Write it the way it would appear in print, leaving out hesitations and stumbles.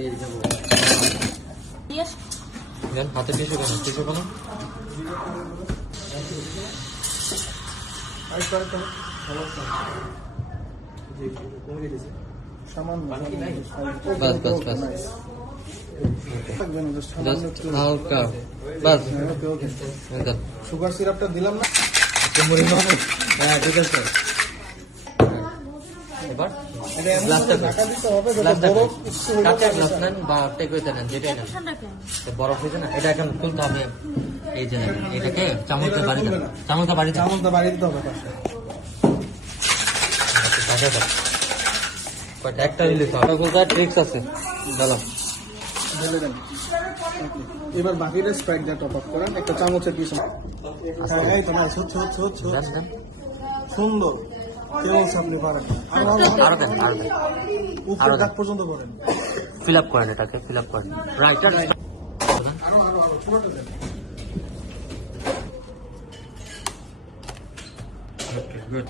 এই যাবো দেন হাতে টিস্যু কেন হালকা বাস সুগার সিরাপটা দিলাম না। হ্যাঁ ঠিক আছে এবার কাঁচা গ্লাস নেন বা টেকওয়েতে নেন যেটাই নেন বরফ হয়েছে না এটা এখন তুলতে হবে এই যে এটাকে চামচটা বাড়িতে দিতে হবে একটা রিলিজ হবে ট্রিক্স আছে বলো ঢেলে দেন। এবার বাকিটা স্প্রাইট দিয়ে টপ আপ করেন একটা চামচের পিছু। হ্যাঁ এই তো না সুন্দর কেউ আপনি পারেন আরো দেন উপরে দাগ পর্যন্ত করেন ফিল আপ করেন এটাকে ফিল আপ করেন রাইটার আরো পুরোটা দেন। গুড